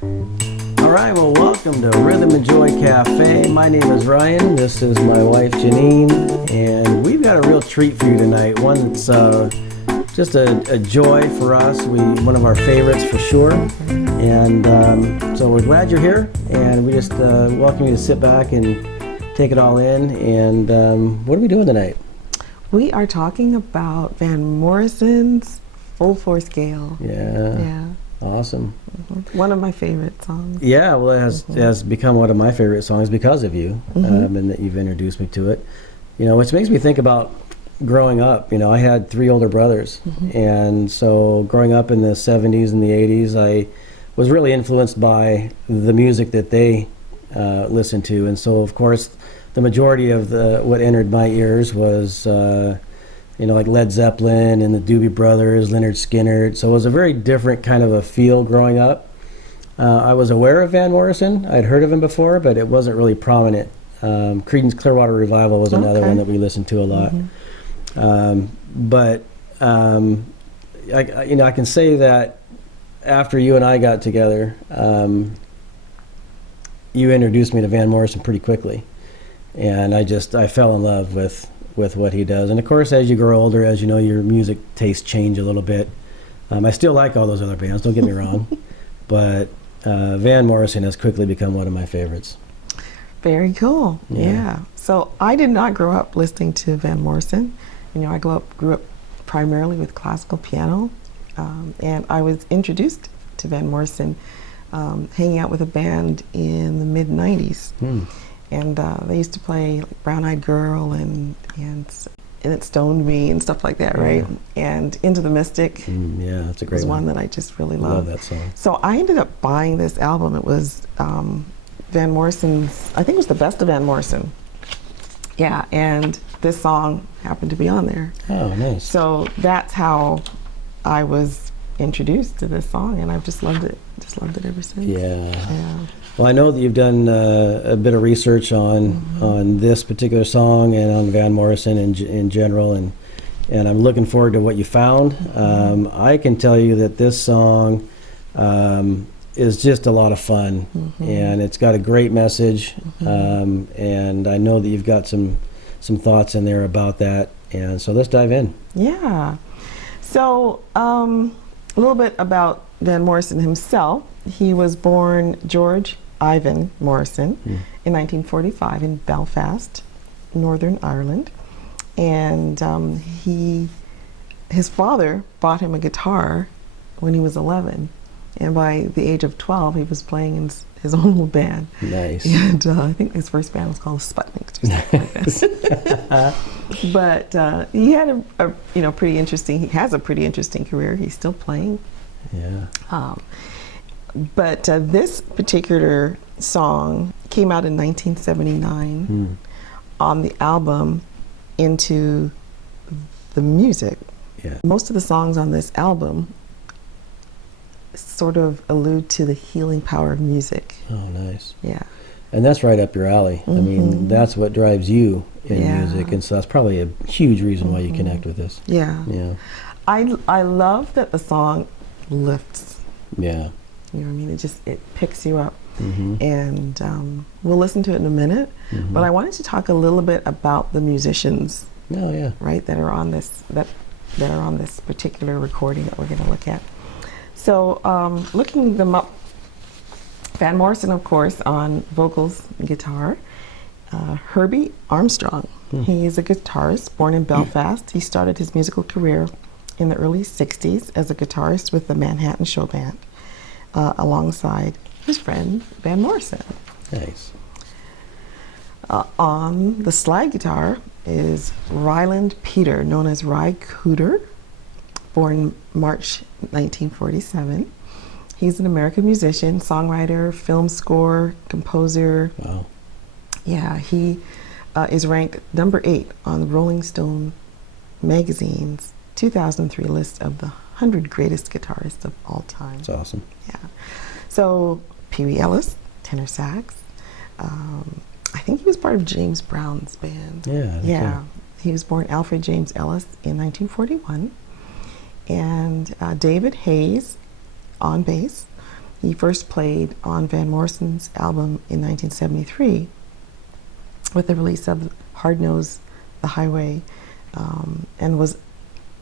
All right, well, welcome to Rhythm and Joy Cafe. My name is Ryan. This is my wife, Janine, and we've got a real treat for you tonight. One that's just a joy for us. One of our favorites for sure. And so we're glad you're here, and we just welcome you to sit back and take it all in. And what are we doing tonight? We are talking about Van Morrison's Full Force Gale. Yeah. Awesome. One of my favorite songs. Yeah, well, it has become one of my favorite songs because of you, and that you've introduced me to it. You know, which makes me think about growing up. You know, I had 3 older brothers, and so growing up in the 70s and the 80s, I was really influenced by the music that they listened to. And so, of course, the majority of what entered my ears was like Led Zeppelin and the Doobie Brothers, Lynyrd Skynyrd. So it was a very different kind of a feel growing up. I was aware of Van Morrison. I'd heard of him before, but it wasn't really prominent. Creedence Clearwater Revival was another one that we listened to a lot. I can say that after you and I got together, you introduced me to Van Morrison pretty quickly. And I fell in love with what he does. And of course, as you grow older, as you know, your music tastes change a little bit. I still like all those other bands, don't get me wrong, but Van Morrison has quickly become one of my favorites. Very cool. Yeah. So I did not grow up listening to Van Morrison. You know, I grew up primarily with classical piano, and I was introduced to Van Morrison hanging out with a band in the mid-90s. And they used to play like Brown Eyed Girl and It Stoned Me and stuff like that, right? And Into the Mystic that's a great was one that I just really loved. Love that song. So I ended up buying this album. It was Van Morrison's, I think it was the best of Van Morrison. Yeah, and this song happened to be on there. Oh, nice. So that's how I was introduced to this song, and I've just loved it. Just loved it ever since. Yeah. Well, I know that you've done a bit of research on this particular song and on Van Morrison in general, and I'm looking forward to what you found. I can tell you that this song is just a lot of fun, and it's got a great message, and I know that you've got some thoughts in there about that, and so let's dive in. Yeah. So a little bit about Van Morrison himself. He was born George Ivan Morrison in 1945 in Belfast, Northern Ireland, and his father bought him a guitar when he was 11, and by the age of 12 he was playing in his own little band. Nice. And I think his first band was called Sputnik or something like that. But he had he has a pretty interesting career. He's still playing. Yeah. But this particular song came out in 1979 on the album Into the Music. Yeah. Most of the songs on this album sort of allude to the healing power of music. Oh, nice. Yeah. And that's right up your alley. I mean, that's what drives you in music, and so that's probably a huge reason why you connect with this. Yeah. Yeah. I love that the song lifts. Yeah. You know what I mean? It picks you up. And we'll listen to it in a minute. But I wanted to talk a little bit about the musicians. Oh, yeah. Right, that are on this particular recording that we're going to look at. So looking them up, Van Morrison, of course, on vocals and guitar. Herbie Armstrong. He is a guitarist born in Belfast. He started his musical career in the early 60s as a guitarist with the Manhattan Show Band, alongside his friend Van Morrison. Nice. On the slide guitar is Ryland Peter, known as Ry Cooder, born March 1947. He's an American musician, songwriter, film score, composer. Wow. Yeah, he is ranked number 8 on the Rolling Stone magazine's 2003 list of the 100 greatest guitarists of all time. That's awesome. Yeah. So Pee Wee Ellis, tenor sax. I think he was part of James Brown's band. Yeah. He was born Alfred James Ellis in 1941. And David Hayes on bass. He first played on Van Morrison's album in 1973 with the release of Hard Nose the Highway, and was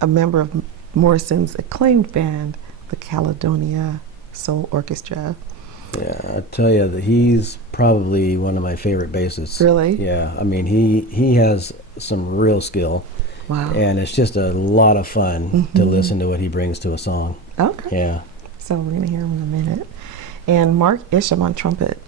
a member of Morrison's acclaimed band, the Caledonia Soul Orchestra. Yeah, I tell you that he's probably one of my favorite bassists. Really? Yeah, I mean he has some real skill, Wow. and it's just a lot of fun to listen to what he brings to a song. Okay. Yeah. So we're going to hear him in a minute. And Mark Isham on trumpet.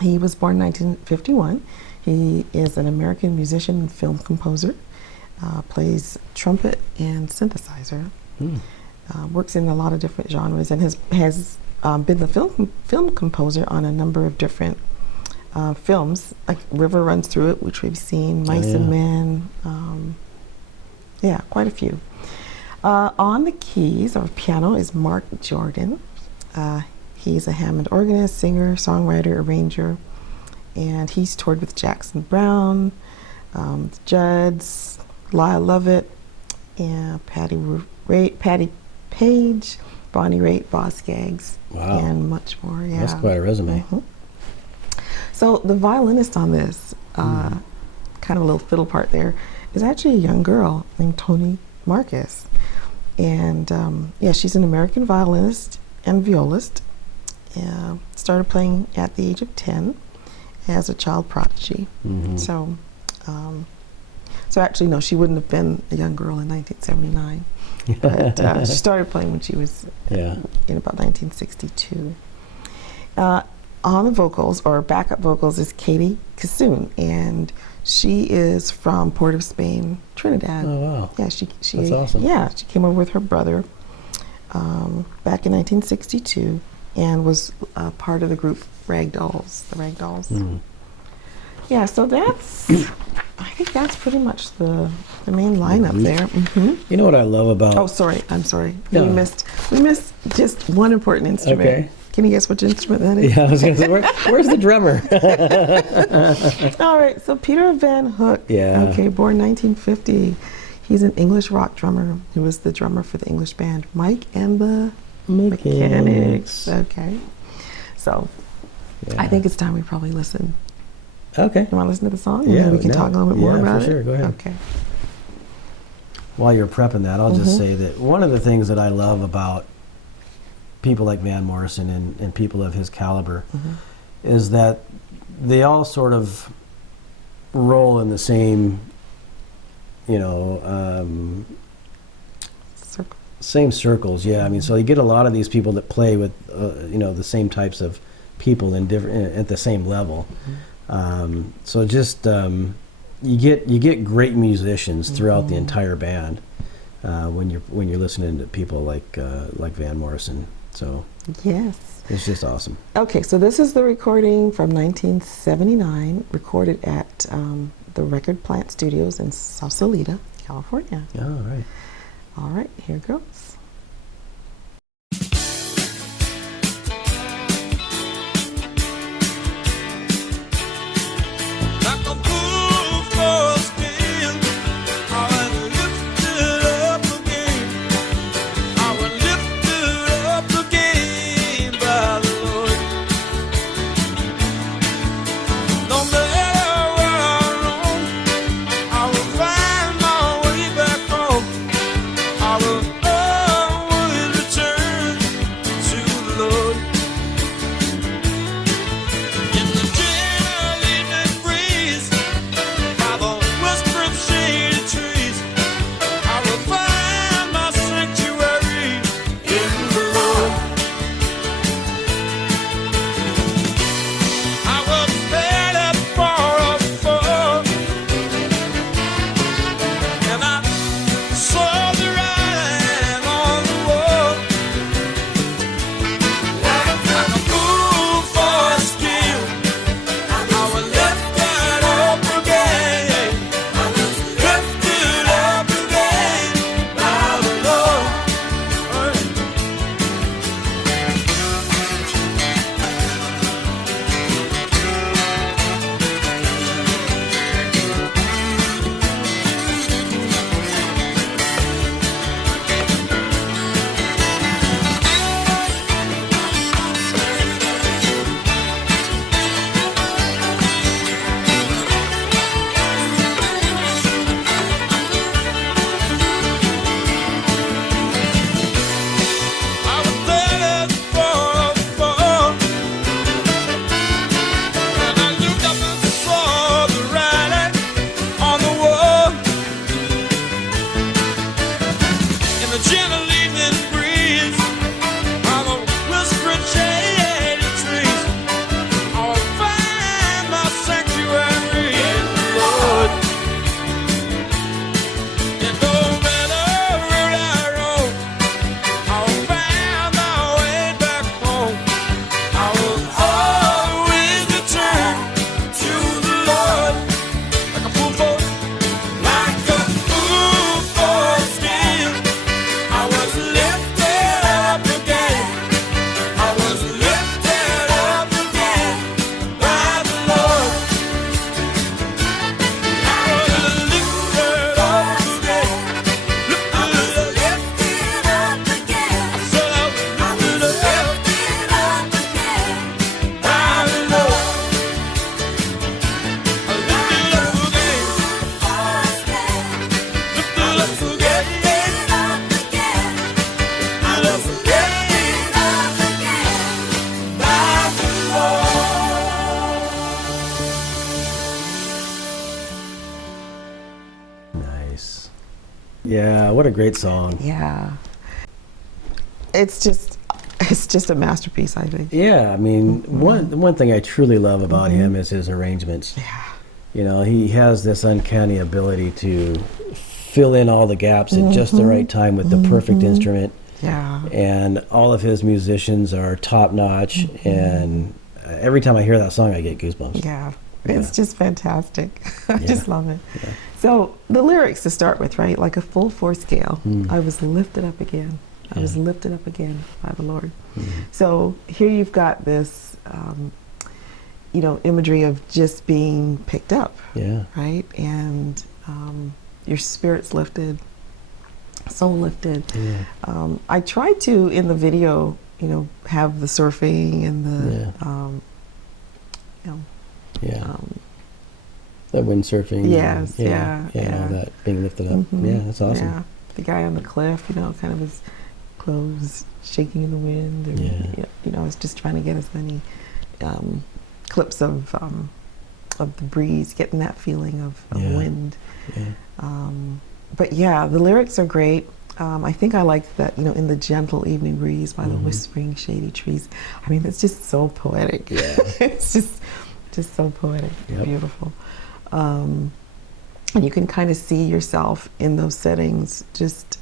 He was born in 1951. He is an American musician and film composer, plays trumpet and synthesizer, works in a lot of different genres, and has been the film composer on a number of different films, like River Runs Through It, which we've seen, Mice and Men, yeah, quite a few. On the keys or piano is Mark Jordan. He's a Hammond organist, singer, songwriter, arranger, and he's toured with Jackson Browne, the Judds, Lyle Lovett, and Patty Page, Bonnie Raitt, Boz Scaggs, Wow. and much more. Yeah, That's quite a resume. So the violinist on this, kind of a little fiddle part there, is actually a young girl named Toni Marcus. And yeah, she's an American violinist and violist. Started playing at the age of 10 as a child prodigy. So, so actually, no, she wouldn't have been a young girl in 1979. But she started playing when she was in about 1962. On the vocals, or backup vocals, is Katie Kissoon, and she is from Port of Spain, Trinidad. Oh wow! Yeah, she That's awesome. Yeah, she came over with her brother back in 1962, and was part of the group Ragdolls, the Ragdolls. Yeah, so that's, I think that's pretty much the main lineup there. You know what I love about? Oh, sorry, I'm sorry. No. We missed just one important instrument. Okay. Can you guess which instrument that is? Yeah, I was gonna say, where's the drummer? All right, so Peter Van Hook. Yeah. Okay, born 1950. He's an English rock drummer. He was the drummer for the English band Mike and the Mechanics. Okay. So I think it's time we probably listen. Okay. You want to listen to the song? Yeah, And we can no. talk a little bit more Yeah, about for sure. it? Go ahead. Okay. While you're prepping that, I'll just say that one of the things that I love about people like Van Morrison and people of his caliber is that they all sort of roll in the same, you know, Circle. same circles. Yeah, I mean, so you get a lot of these people that play with, you know, the same types of people in different at the same level. So just you get great musicians throughout the entire band when you're listening to people like Van Morrison. So Yes. it's just awesome. Okay, so this is the recording from 1979, recorded at the Record Plant Studios in Sausalito, California. All right. All right, here goes. Like a bull for a spin, I was lifted up again. I was lifted up again by the Lord. No matter where I roam, I will find my way back home. I will Yeah, what a great song. Yeah. It's just a masterpiece, I think. Yeah, I mean, one thing I truly love about him is his arrangements. Yeah. You know, he has this uncanny ability to fill in all the gaps at just the right time with the perfect instrument. Yeah. And all of his musicians are top notch. And every time I hear that song, I get goosebumps. Yeah. Yeah. It's just fantastic. I Yeah. just love it. Yeah. So the lyrics to start with, right? Like a full 4 scale. I was lifted up again. I was Yeah. lifted up again by the Lord. So here you've got this, imagery of just being picked up, Yeah. right? And your spirit's lifted, soul lifted. Yeah. I tried to, in the video, have the surfing and the, Yeah. That windsurfing. Yes, and, yeah, All yeah. that being lifted up. Mhm. Yeah, that's awesome. Yeah, the guy on the cliff, kind of his clothes shaking in the wind. And, Yeah. I was just trying to get as many clips of the breeze, getting that feeling of Yeah. wind. Yeah. But yeah, the lyrics are great. I think I like that, in the gentle evening breeze by the whispering shady trees. I mean, it's just so poetic. Yeah. It's just so poetic, Yep. beautiful. And you can kind of see yourself in those settings, just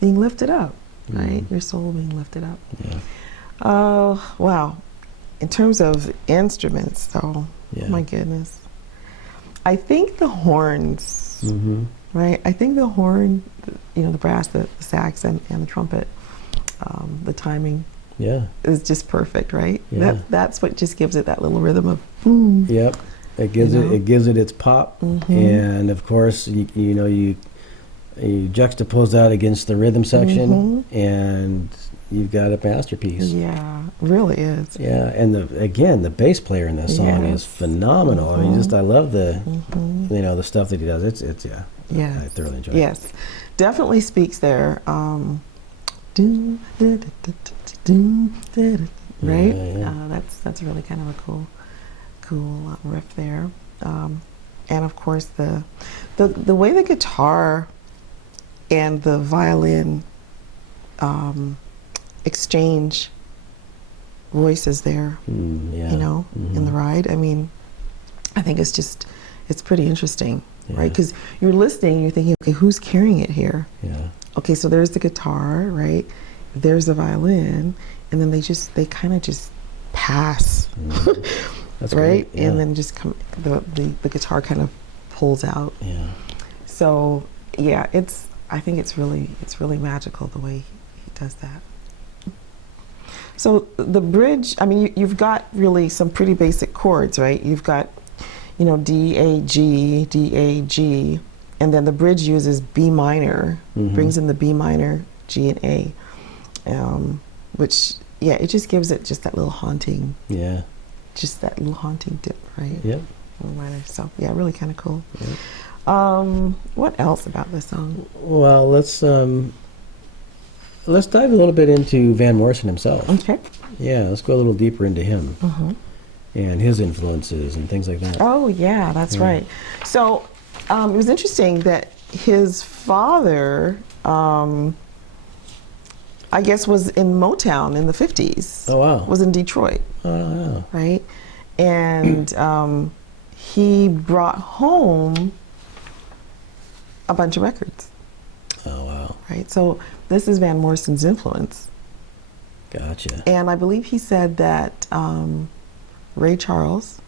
being lifted up, right? Your soul being lifted up. Yeah. Oh, wow. In terms of instruments, though, Yeah. my goodness. I think the horns, Mm-hmm. right? I think the horn, the brass, the sax, and the trumpet, the timing Yeah. is just perfect, right? Yeah. That's what just gives it that little rhythm of boom. Yep. It gives You know? it gives it its pop, and of course you juxtapose that against the rhythm section, and you've got a masterpiece. Yeah, really is. Yeah, and the bass player in this song is Yes. phenomenal. I mean, I love the the stuff that he does. It's Yes. I thoroughly enjoy it. Yes, definitely speaks there. Doom, da, da, da, da, da, doom, da, da, right? Yeah, yeah. That's really kind of a cool riff there. And of course the way the guitar and the violin exchange voices there, Yeah. in the ride. I mean, I think it's pretty interesting, right? Yeah. Because you're listening, you're thinking, okay, who's carrying it here? Yeah. Okay, so there's the guitar, right? There's the violin, and then they kind of just pass, That's right? great. Yeah. And then just the guitar kind of pulls out. Yeah. So yeah, I think it's really magical the way he does that. So the bridge, I mean, you've got really some pretty basic chords, right? You've got, D, A, G, D, A, G, and then the bridge uses B minor, brings in the B minor, G, and A, which, yeah, it just gives it just that little haunting, Yeah. dip, right? Yep. Little minor. So yeah, really kind of cool. Yep. What else about this song? Well, let's dive a little bit into Van Morrison himself. Okay. Yeah, let's go a little deeper into him and his influences and things like that. Oh yeah, that's right. So it was interesting that his father, I guess, was in Motown in the 50s. Oh, wow. Was in Detroit, Oh, wow. right? And he brought home a bunch of records, Oh, wow. right? So this is Van Morrison's influence. Gotcha. And I believe he said that Ray Charles,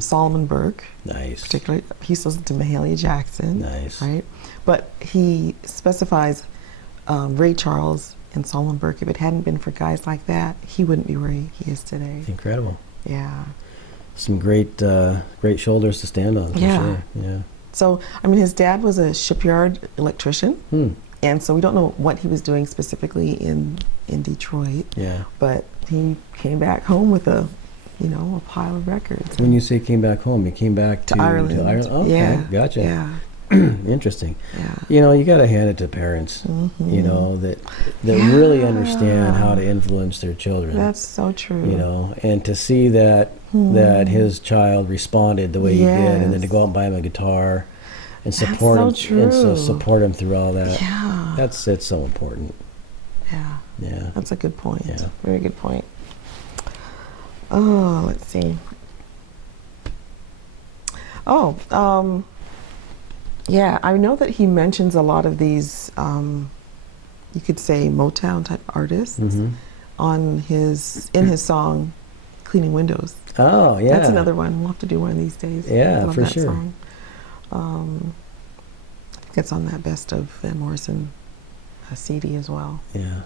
Solomon Burke, Nice. particularly, he used to listen to Mahalia Jackson, Nice. right? But he specifies Ray Charles and Solomon Burke. If it hadn't been for guys like that, he wouldn't be where he is today. Incredible. Yeah. Some great shoulders to stand on, for Yeah. sure. Yeah. So, I mean, his dad was a shipyard electrician, and so we don't know what he was doing specifically in Detroit, Yeah. but he came back home with a pile of records. When you say came back home, you came back to Ireland. To Ireland? Okay, Yeah. gotcha. Yeah. Interesting. Yeah. You got to hand it to parents, that really understand how to influence their children. That's so true. And to see that his child responded the way he did, and then to go out and buy him a guitar, and support so him, true. and so support him through all that. Yeah. It's so important. Yeah. Yeah. That's a good point. Yeah. Very good point. Oh, let's see. Oh, yeah, I know that he mentions a lot of these, you could say Motown type artists Hmm. in his song, Cleaning Windows. Oh, yeah. That's another one. We'll have to do one of these days. Yeah, Love for that sure. Song. I think it's on that Best of Van Morrison CD as well. Yeah.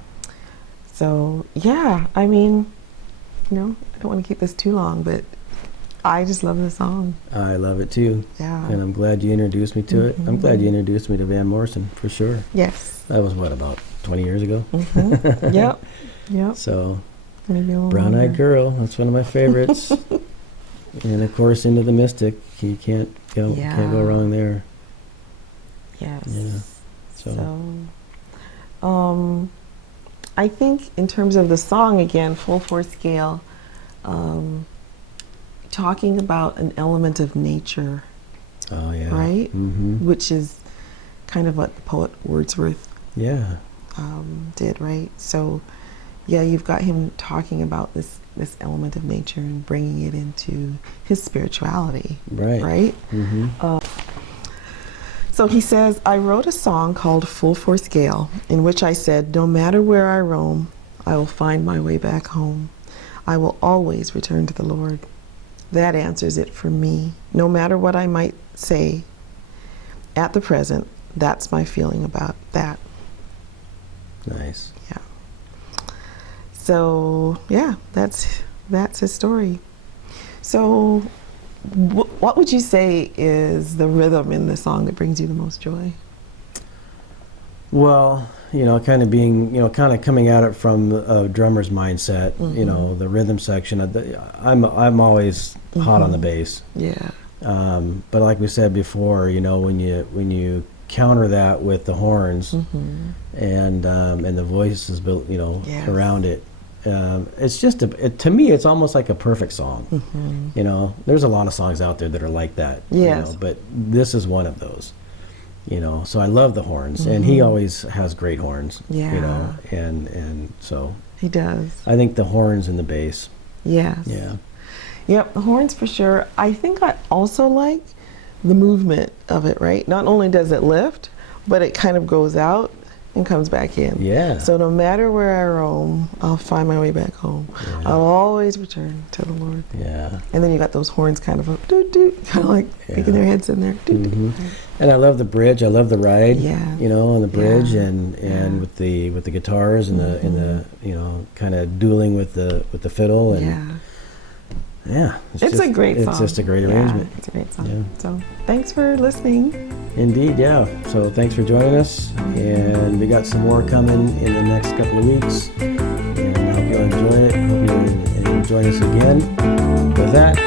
So, yeah, I mean, I don't want to keep this too long, but I just love the song. I love it too. Yeah. And I'm glad you introduced me to it. I'm glad you introduced me to Van Morrison, for sure. Yes. That was, what, about 20 years ago? Mm-hmm. Yep. Yep. So, Maybe a little Brown Eyed longer. Girl, that's one of my favorites. And, of course, Into the Mystic. You can't go wrong there. Yes. Yeah. So, I think in terms of the song, again, Full Force Scale, talking about an element of nature, Oh, yeah. right? Mm-hmm. Which is kind of what the poet Wordsworth Yeah. did, right? So, yeah, you've got him talking about this element of nature and bringing it into his spirituality, Right. right? Mm-hmm. So he says, I wrote a song called Full Force Gale, in which I said, no matter where I roam, I will find my way back home. I will always return to the Lord. That answers it for me. No matter what I might say, at the present, that's my feeling about that. Nice. Yeah. So, yeah, that's his story. So, what would you say is the rhythm in the song that brings you the most joy? Well, kind of being, kind of coming at it from a drummer's mindset, the rhythm section. I'm always hot on the bass. Yeah. But like we said before, when you counter that with the horns and the voices built, Yes. around it, it's just to me, it's almost like a perfect song. There's a lot of songs out there that are like that. Yes. But this is one of those. So I love the horns, and he always has great horns. Yeah. And so He does. I think the horns and the bass. Yes. Yeah. Yep, the horns for sure. I think I also like the movement of it, right? Not only does it lift, but it kind of goes out and comes back in. Yeah. So no matter where I roam, I'll find my way back home. Yeah. I'll always return to the Lord. Yeah. And then you got those horns kind of doot doot, kind of like picking their heads in there. Doot, doot. And I love the bridge. I love the ride. Yeah. On the bridge Yeah. and Yeah. with the guitars and the kind of dueling with the fiddle and Yeah. It's just, a great song. It's just a great arrangement. It's a great song. Yeah. So thanks for listening. Indeed, yeah. So thanks for joining us, and we got some more coming in the next couple of weeks. And I hope you'll enjoy it. Hope you'll join us again. With that,